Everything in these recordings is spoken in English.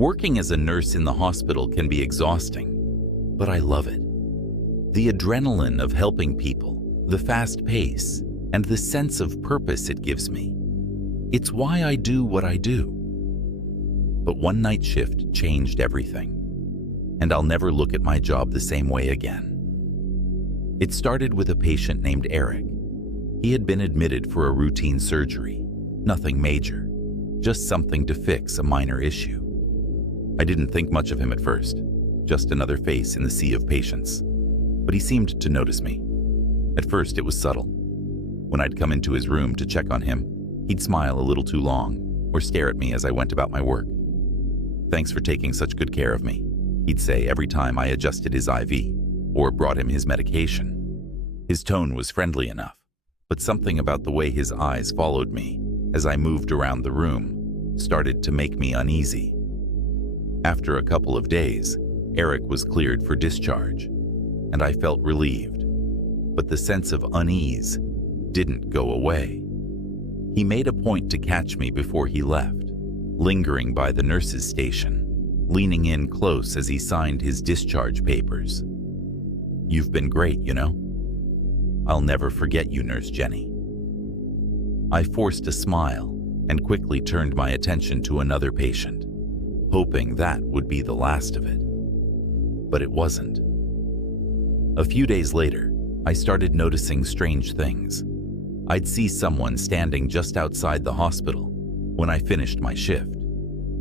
Working as a nurse in the hospital can be exhausting, but I love it. The adrenaline of helping people, the fast pace, and the sense of purpose it gives me. It's why I do what I do. But one night shift changed everything, and I'll never look at my job the same way again. It started with a patient named Eric. He had been admitted for a routine surgery, nothing major, just something to fix a minor issue. I didn't think much of him at first, just another face in the sea of patients. But he seemed to notice me. At first it was subtle. When I'd come into his room to check on him, he'd smile a little too long or stare at me as I went about my work. "Thanks for taking such good care of me," he'd say every time I adjusted his IV or brought him his medication. His tone was friendly enough, but something about the way his eyes followed me as I moved around the room started to make me uneasy. After a couple of days, Eric was cleared for discharge, and I felt relieved. But the sense of unease didn't go away. He made a point to catch me before he left, lingering by the nurse's station, leaning in close as he signed his discharge papers. "You've been great, you know. I'll never forget you, Nurse Jenny." I forced a smile and quickly turned my attention to another patient, hoping that would be the last of it. But it wasn't. A few days later, I started noticing strange things. I'd see someone standing just outside the hospital when I finished my shift,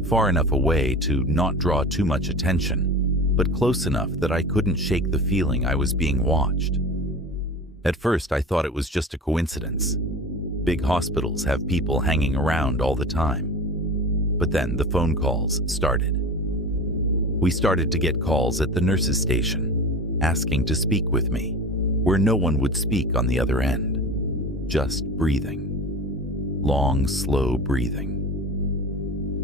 far enough away to not draw too much attention, but close enough that I couldn't shake the feeling I was being watched. At first, I thought it was just a coincidence. Big hospitals have people hanging around all the time. But then the phone calls started. We started to get calls at the nurse's station, asking to speak with me, where no one would speak on the other end. Just breathing. Long, slow breathing.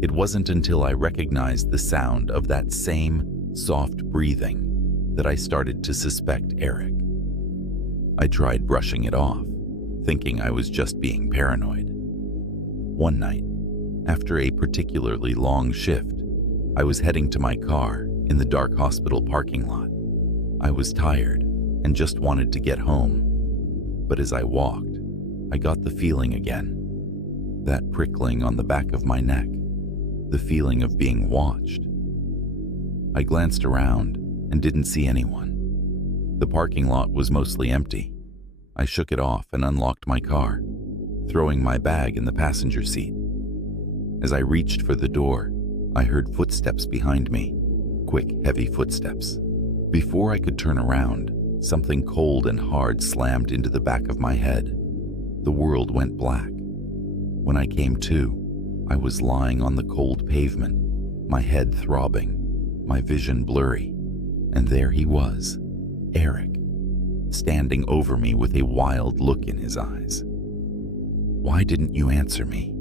It wasn't until I recognized the sound of that same soft breathing that I started to suspect Eric. I tried brushing it off, thinking I was just being paranoid. One night, after a particularly long shift, I was heading to my car in the dark hospital parking lot. I was tired and just wanted to get home. But as I walked, I got the feeling again. That prickling on the back of my neck. The feeling of being watched. I glanced around and didn't see anyone. The parking lot was mostly empty. I shook it off and unlocked my car, throwing my bag in the passenger seat. As I reached for the door, I heard footsteps behind me, quick, heavy footsteps. Before I could turn around, something cold and hard slammed into the back of my head. The world went black. When I came to, I was lying on the cold pavement, my head throbbing, my vision blurry, and there he was, Eric, standing over me with a wild look in his eyes. "Why didn't you answer me?"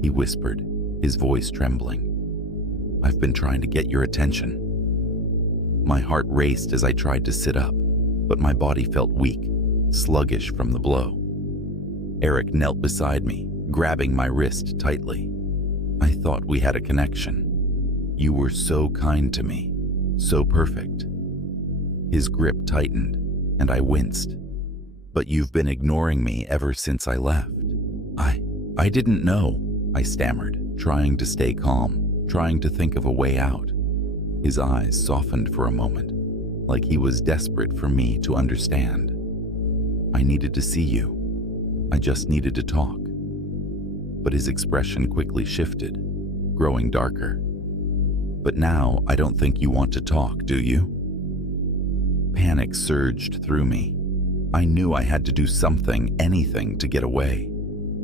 he whispered, his voice trembling. "I've been trying to get your attention." My heart raced as I tried to sit up, but my body felt weak, sluggish from the blow. Eric knelt beside me, grabbing my wrist tightly. "I thought we had a connection. You were so kind to me, so perfect." His grip tightened, and I winced. "But you've been ignoring me ever since I left." I didn't know," I stammered, trying to stay calm, trying to think of a way out. His eyes softened for a moment, like he was desperate for me to understand. "I needed to see you. I just needed to talk." But his expression quickly shifted, growing darker. "But now I don't think you want to talk, do you?" Panic surged through me. I knew I had to do something, anything, to get away.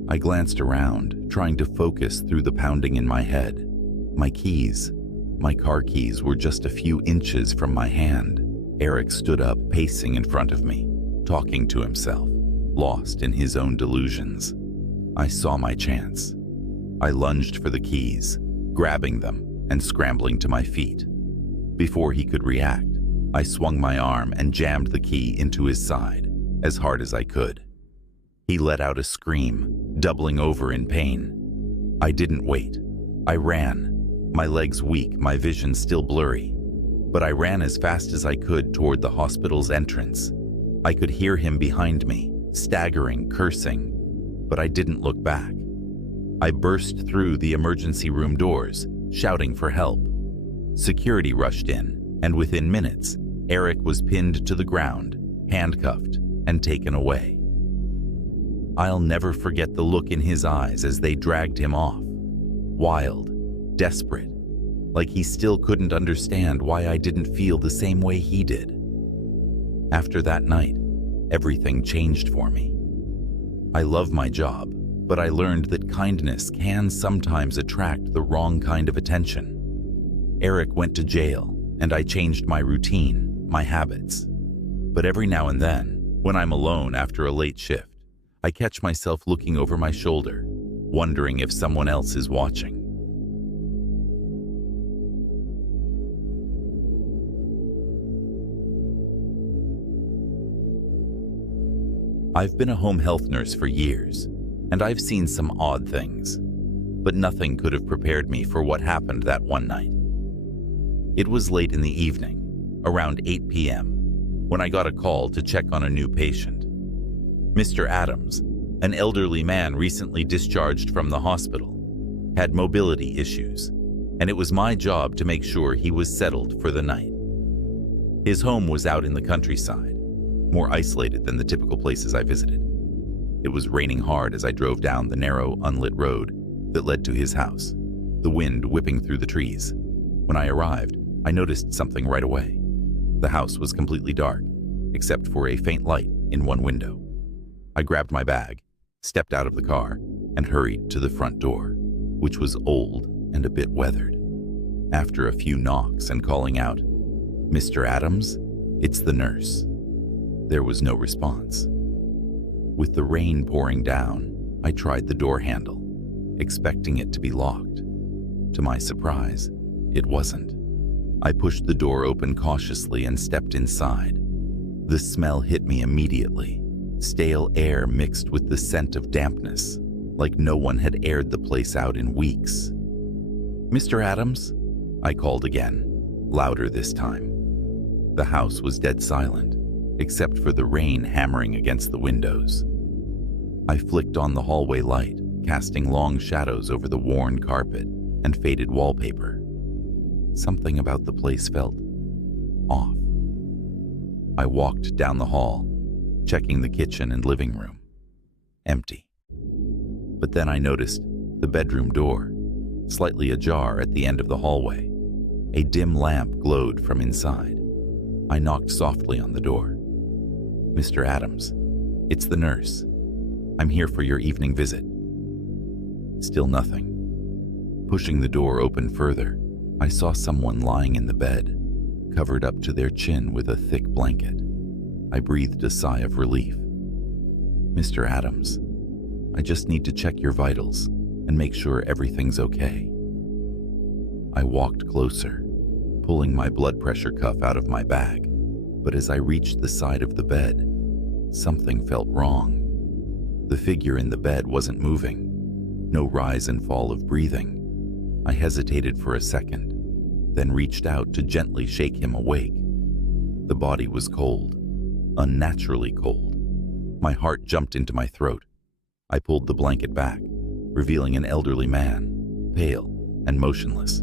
I glanced around, trying to focus through the pounding in my head. My keys, my car keys, were just a few inches from my hand. Eric stood up, pacing in front of me, talking to himself, lost in his own delusions. I saw my chance. I lunged for the keys, grabbing them and scrambling to my feet. Before he could react, I swung my arm and jammed the key into his side as hard as I could. He let out a scream, doubling over in pain. I didn't wait. I ran. My legs weak, my vision still blurry, but I ran as fast as I could toward the hospital's entrance. I could hear him behind me, staggering, cursing, but I didn't look back. I burst through the emergency room doors, shouting for help. Security rushed in, and within minutes, Eric was pinned to the ground, handcuffed, and taken away. I'll never forget the look in his eyes as they dragged him off. Wild, desperate, like he still couldn't understand why I didn't feel the same way he did. After that night, everything changed for me. I love my job, but I learned that kindness can sometimes attract the wrong kind of attention. Eric went to jail, and I changed my routine, my habits. But every now and then, when I'm alone after a late shift, I catch myself looking over my shoulder, wondering if someone else is watching. I've been a home health nurse for years, and I've seen some odd things, but nothing could have prepared me for what happened that one night. It was late in the evening, around 8 p.m., when I got a call to check on a new patient. Mr. Adams, an elderly man recently discharged from the hospital, had mobility issues, and it was my job to make sure he was settled for the night. His home was out in the countryside, more isolated than the typical places I visited. It was raining hard as I drove down the narrow, unlit road that led to his house, the wind whipping through the trees. When I arrived, I noticed something right away. The house was completely dark, except for a faint light in one window. I grabbed my bag, stepped out of the car, and hurried to the front door, which was old and a bit weathered. After a few knocks and calling out, "Mr. Adams, it's the nurse," there was no response. With the rain pouring down, I tried the door handle, expecting it to be locked. To my surprise, it wasn't. I pushed the door open cautiously and stepped inside. The smell hit me immediately, stale air mixed with the scent of dampness, like no one had aired the place out in weeks. "Mr. Adams?" I called again, louder this time. The house was dead silent, except for the rain hammering against the windows. I flicked on the hallway light, casting long shadows over the worn carpet and faded wallpaper. Something about the place felt off. I walked down the hall, checking the kitchen and living room. Empty. But then I noticed the bedroom door, slightly ajar at the end of the hallway. A dim lamp glowed from inside. I knocked softly on the door. "Mr. Adams, it's the nurse. I'm here for your evening visit." Still nothing. Pushing the door open further, I saw someone lying in the bed, covered up to their chin with a thick blanket. I breathed a sigh of relief. "Mr. Adams, I just need to check your vitals and make sure everything's okay." I walked closer, pulling my blood pressure cuff out of my bag, but as I reached the side of the bed, something felt wrong. The figure in the bed wasn't moving, no rise and fall of breathing. I hesitated for a second, then reached out to gently shake him awake. The body was cold, unnaturally cold. My heart jumped into my throat. I pulled the blanket back, revealing an elderly man, pale and motionless.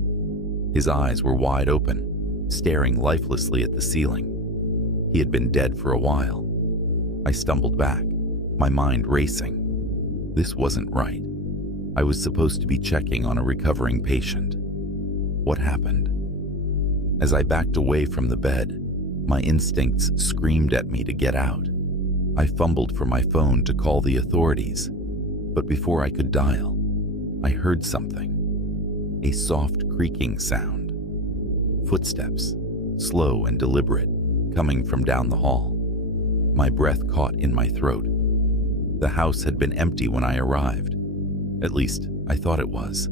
His eyes were wide open, staring lifelessly at the ceiling. He had been dead for a while. I stumbled back, my mind racing. This wasn't right. I was supposed to be checking on a recovering patient. What happened? As I backed away from the bed, my instincts screamed at me to get out. I fumbled for my phone to call the authorities, but before I could dial, I heard something. A soft creaking sound. Footsteps, slow and deliberate, coming from down the hall. My breath caught in my throat. The house had been empty when I arrived. At least, I thought it was.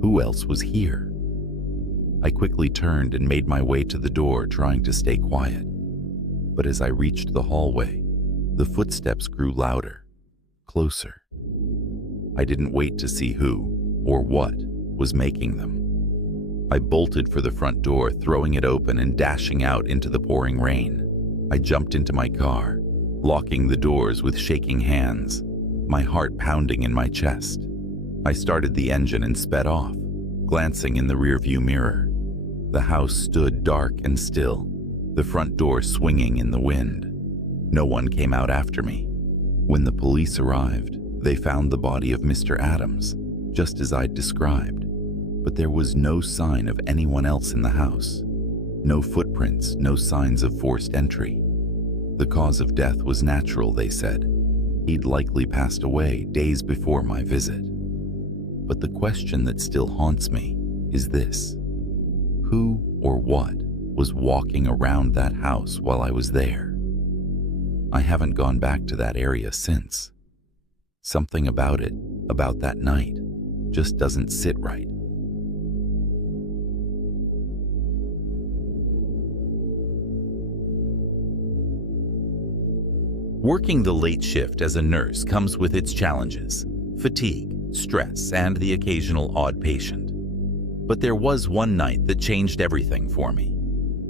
Who else was here? I quickly turned and made my way to the door, trying to stay quiet. But as I reached the hallway, the footsteps grew louder, closer. I didn't wait to see who or what was making them. I bolted for the front door, throwing it open and dashing out into the pouring rain. I jumped into my car, locking the doors with shaking hands, my heart pounding in my chest. I started the engine and sped off, glancing in the rearview mirror. The house stood dark and still, the front door swinging in the wind. No one came out after me. When the police arrived, they found the body of Mr. Adams, just as I'd described. But there was no sign of anyone else in the house. No footprints, no signs of forced entry. The cause of death was natural, they said. He'd likely passed away days before my visit. But the question that still haunts me is this: who or what was walking around that house while I was there? I haven't gone back to that area since. Something about it, about that night, just doesn't sit right. Working the late shift as a nurse comes with its challenges: fatigue, stress, and the occasional odd patient. But there was one night that changed everything for me.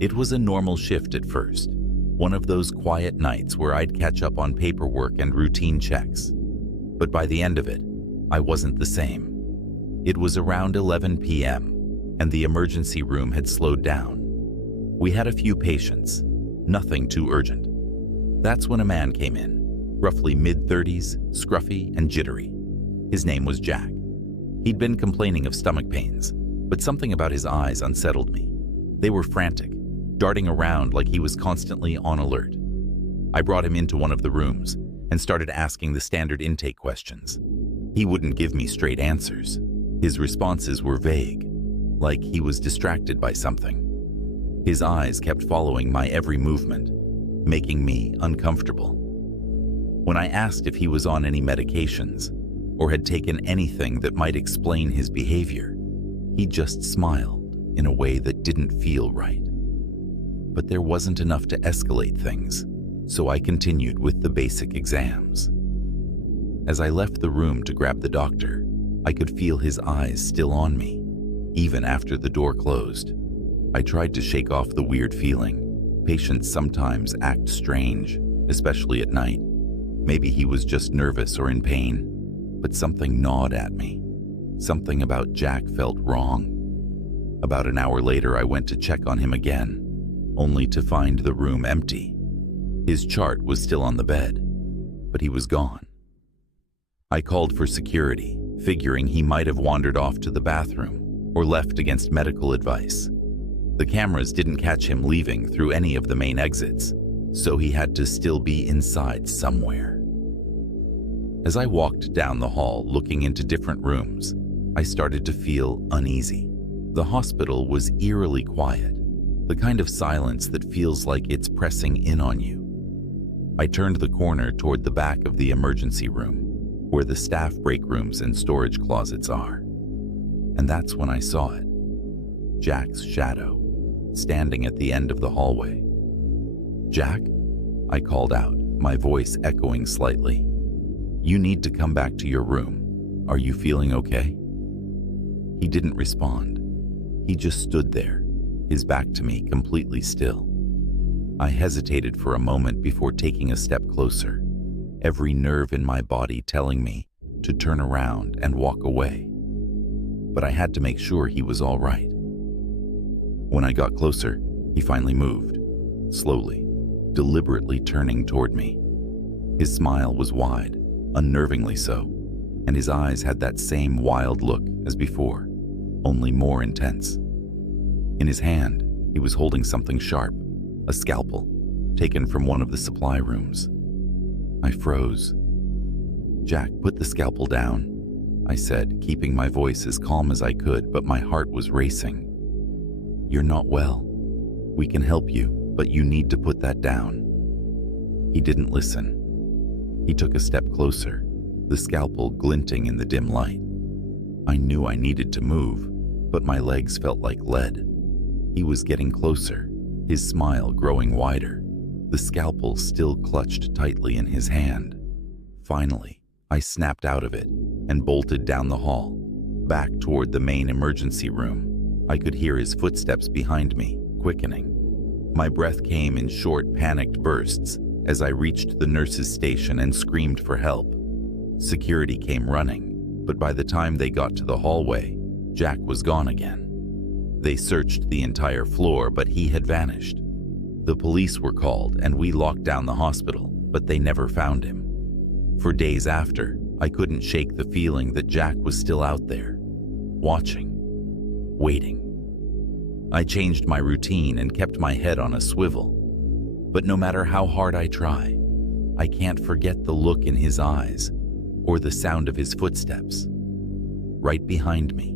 It was a normal shift at first, one of those quiet nights where I'd catch up on paperwork and routine checks. But by the end of it, I wasn't the same. It was around 11 p.m., and the emergency room had slowed down. We had a few patients, nothing too urgent. That's when a man came in, roughly mid-30s, scruffy and jittery. His name was Jack. He'd been complaining of stomach pains, but something about his eyes unsettled me. They were frantic, darting around like he was constantly on alert. I brought him into one of the rooms and started asking the standard intake questions. He wouldn't give me straight answers. His responses were vague, like he was distracted by something. His eyes kept following my every movement, making me uncomfortable. When I asked if he was on any medications or had taken anything that might explain his behavior, he just smiled in a way that didn't feel right. But there wasn't enough to escalate things, so I continued with the basic exams. As I left the room to grab the doctor, I could feel his eyes still on me, even after the door closed. I tried to shake off the weird feeling. Patients sometimes act strange, especially at night. Maybe he was just nervous or in pain, but something gnawed at me. Something about Jack felt wrong. About an hour later, I went to check on him again, only to find the room empty. His chart was still on the bed, but he was gone. I called for security, figuring he might have wandered off to the bathroom or left against medical advice. The cameras didn't catch him leaving through any of the main exits, so he had to still be inside somewhere. As I walked down the hall looking into different rooms, I started to feel uneasy. The hospital was eerily quiet, the kind of silence that feels like it's pressing in on you. I turned the corner toward the back of the emergency room, where the staff break rooms and storage closets are. And that's when I saw it: Jack's shadow, standing at the end of the hallway. "Jack?" I called out, my voice echoing slightly. "You need to come back to your room. Are you feeling okay?" He didn't respond. He just stood there, his back to me, completely still. I hesitated for a moment before taking a step closer, every nerve in my body telling me to turn around and walk away. But I had to make sure he was all right. When I got closer, he finally moved, slowly, deliberately turning toward me. His smile was wide, unnervingly so, and his eyes had that same wild look as before, only more intense. In his hand, he was holding something sharp, a scalpel, taken from one of the supply rooms. I froze. "Jack, put the scalpel down," I said, keeping my voice as calm as I could, but my heart was racing. "You're not well. We can help you, but you need to put that down." He didn't listen. He took a step closer, the scalpel glinting in the dim light. I knew I needed to move, but my legs felt like lead. He was getting closer, his smile growing wider, the scalpel still clutched tightly in his hand. Finally, I snapped out of it and bolted down the hall, back toward the main emergency room. I could hear his footsteps behind me, quickening. My breath came in short, panicked bursts as I reached the nurse's station and screamed for help. Security came running, but by the time they got to the hallway, Jack was gone again. They searched the entire floor, but he had vanished. The police were called and we locked down the hospital, but they never found him. For days after, I couldn't shake the feeling that Jack was still out there, watching, waiting. I changed my routine and kept my head on a swivel. But no matter how hard I try, I can't forget the look in his eyes or the sound of his footsteps right behind me.